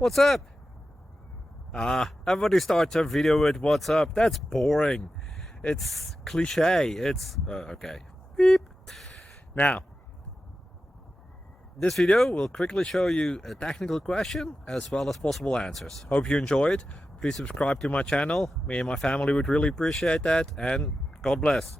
What's up? Everybody starts a video with what's up. That's boring. It's cliche. It's okay. Beep. Now, this video will quickly show you a technical question as well as possible answers. Hope you enjoyed. Please subscribe to my channel. Me and my family would really appreciate that, and God bless.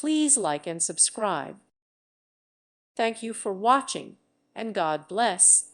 Please like and subscribe. Thank you for watching, and God bless.